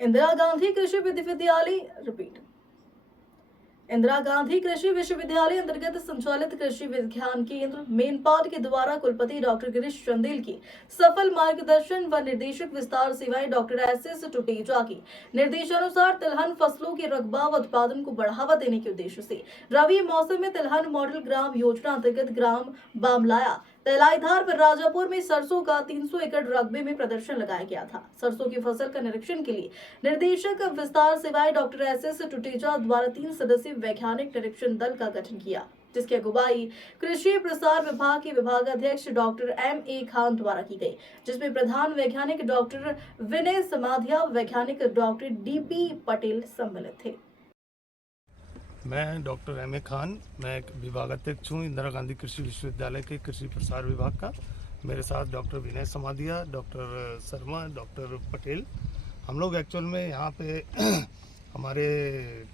इंदिरा गांधी कृषि विश्वविद्यालय इंदिरा गांधी कृषि विश्वविद्यालय अंतर्गत संचालित कृषि विज्ञान केंद्र मेनपाट के द्वारा कुलपति डॉक्टर गिरीश चंदेल की सफल मार्गदर्शन व निर्देशक विस्तार सेवाएं डॉक्टर एस टुटेजा की निर्देशानुसार तिलहन फसलों के रकबा व उत्पादन को बढ़ावा देने के उद्देश्य से रबी मौसम में तिलहन मॉडल ग्राम योजना अंतर्गत ग्राम बामलाया तेलाईधार व राजापुर में सरसों का 300 एकड़ रकबे में प्रदर्शन लगाया गया था। सरसों की फसल का निरीक्षण के लिए निर्देशक विस्तार सेवाएं डॉक्टर एस टुटेजा द्वारा 3 सदस्यीय वैज्ञानिक निरीक्षण दल का गठन किया, जिसकी अगुवाई कृषि प्रसार विभाग के विभागाध्यक्ष डॉक्टर M.A. खान द्वारा की गई, जिसमें प्रधान वैज्ञानिक डॉक्टर विनय समाधिया, वैज्ञानिक डॉक्टर D.P. पटेल सम्मिलित थे। मैं डॉक्टर M.A. खान, मैं एक विभागाध्यक्ष हूँ इंदिरा गांधी कृषि विश्वविद्यालय के कृषि प्रसार विभाग का। मेरे साथ डॉक्टर विनय समाधिया, डॉक्टर शर्मा, डॉक्टर पटेल। हम लोग एक्चुअल में यहाँ पे हमारे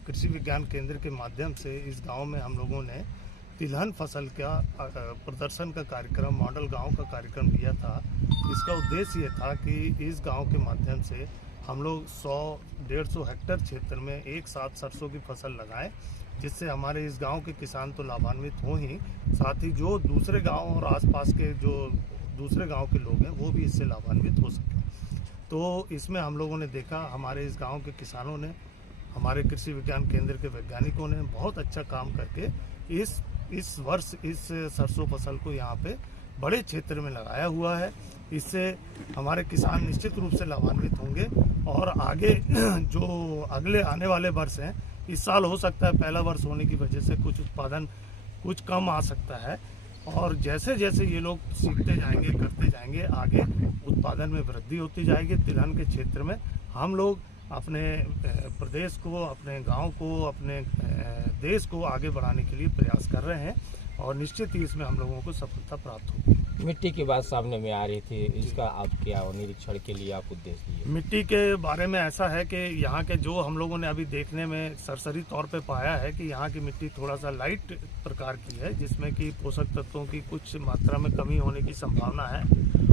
कृषि विज्ञान केंद्र के माध्यम से इस गांव में हम लोगों ने तिलहन फसल का प्रदर्शन का कार्यक्रम, मॉडल गांव का कार्यक्रम लिया था। इसका उद्देश्य ये था कि इस गांव के माध्यम से हम लोग 100-150 हेक्टेयर क्षेत्र में एक साथ सरसों की फसल लगाएं, जिससे हमारे इस गांव के किसान तो लाभान्वित हों ही, साथ ही जो दूसरे गांव और आसपास के जो दूसरे गांव के लोग हैं वो भी इससे लाभान्वित हो सकें। तो इसमें हम लोगों ने देखा, हमारे इस गांव के किसानों ने, हमारे कृषि विज्ञान केंद्र के वैज्ञानिकों ने बहुत अच्छा काम करके इस वर्ष इस सरसों फसल को यहाँ पे बड़े क्षेत्र में लगाया हुआ है। इससे हमारे किसान निश्चित रूप से लाभान्वित होंगे और आगे जो अगले आने वाले वर्ष हैं, इस साल हो सकता है पहला वर्ष होने की वजह से कुछ उत्पादन कुछ कम आ सकता है, और जैसे जैसे ये लोग सीखते जाएंगे, करते जाएंगे, आगे उत्पादन में वृद्धि होती जाएगी। तिलहन के क्षेत्र में हम लोग अपने प्रदेश को, अपने गांव को, अपने देश को आगे बढ़ाने के लिए प्रयास कर रहे हैं और निश्चित ही इसमें हम लोगों को सफलता प्राप्त होगी। मिट्टी की बात सामने में आ रही थी, इसका आप क्या निरीक्षण के लिए आप उद्देश्य लिए? मिट्टी के बारे में ऐसा है कि यहाँ के जो हम लोगों ने अभी देखने में सरसरी तौर पे पाया है कि यहाँ की मिट्टी थोड़ा सा लाइट प्रकार की है, जिसमें कि पोषक तत्वों की कुछ मात्रा में कमी होने की संभावना है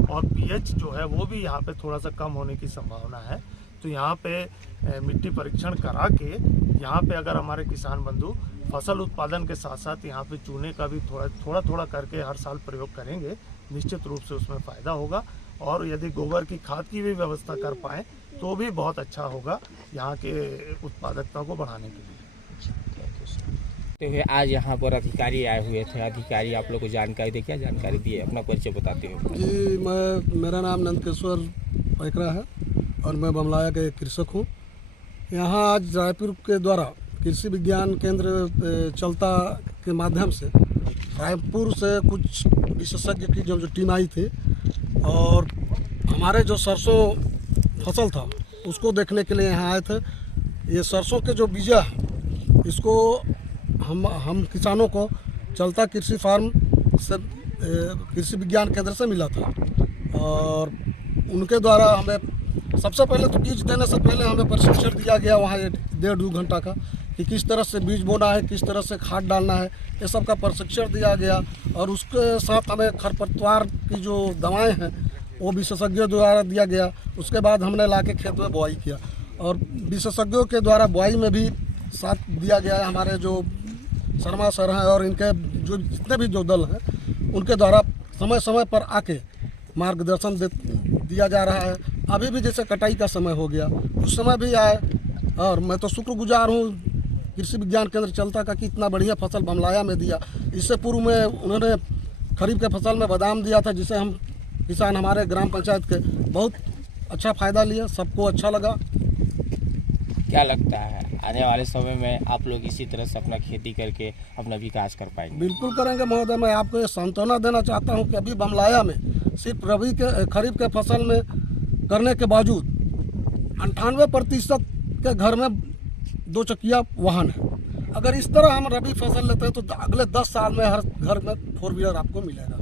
और pH जो है वो भी यहाँ पे थोड़ा सा कम होने की संभावना है। तो यहाँ पे मिट्टी परीक्षण करा के यहाँ पे अगर हमारे किसान बंधु फसल उत्पादन के साथ साथ यहाँ पे चूने का भी थोड़ा करके हर साल प्रयोग करेंगे, निश्चित रूप से उसमें फ़ायदा होगा। और यदि गोबर की खाद की भी व्यवस्था कर पाएँ तो भी बहुत अच्छा होगा यहाँ के उत्पादकता को बढ़ाने के लिए। तो आज यहाँ पर अधिकारी आए हुए थे, अधिकारी आप लोग को जानकारी दे, क्या जानकारी दिए, अपना परिचय बताते हो? जी, मेरा नाम नंदकिशोर पैकरा है और मैं बमलाया का एक कृषक हूँ। यहाँ आज रायपुर के द्वारा कृषि विज्ञान केंद्र चलता के माध्यम से रायपुर से कुछ विशेषज्ञ की जो टीम आई थी और हमारे जो सरसों फसल था उसको देखने के लिए यहाँ आए थे। ये सरसों के जो बीजा इसको हम किसानों को चलता कृषि फार्म से कृषि विज्ञान केंद्र से मिला था और उनके द्वारा हमें सबसे पहले तो बीज देने से पहले हमें प्रशिक्षण दिया गया वहाँ 1.5-2 घंटा का, कि किस तरह से बीज बोना है, किस तरह से खाद डालना है, ये सब का प्रशिक्षण दिया गया। और उसके साथ हमें खरपतवार की जो दवाएं हैं वो विशेषज्ञों द्वारा दिया गया। उसके बाद हमने लाके खेत में बुआई किया और विशेषज्ञों के द्वारा बुआई में भी साथ दिया गया है। हमारे जो शर्मा सर हैं और इनके जो जितने भी जो दल हैं उनके द्वारा समय समय पर आके मार्गदर्शन दिया जा रहा है। अभी भी जैसे कटाई का समय हो गया, उस समय भी आए और मैं तो शुक्रगुजार हूँ कृषि विज्ञान केंद्र चलता का कि इतना बढ़िया फसल बमलाया में दिया। इससे पूर्व में उन्होंने खरीफ के फसल में बादाम दिया था, जिसे हम किसान हमारे ग्राम पंचायत के बहुत अच्छा फ़ायदा लिया, सबको अच्छा लगा। क्या लगता है आने वाले समय में आप लोग इसी तरह से अपना खेती करके अपना विकास कर पाएंगे? बिल्कुल करेंगे महोदय। मैं आपको ये सांत्वना देना चाहता हूँ कि अभी बमलाया में सिर्फ रबी के खरीफ के फसल में करने के बावजूद 98% के घर में 2 चकिया वाहन है। अगर इस तरह हम रबी फसल लेते हैं तो अगले 10 साल में हर घर में 4 व्हीलर आपको मिलेगा।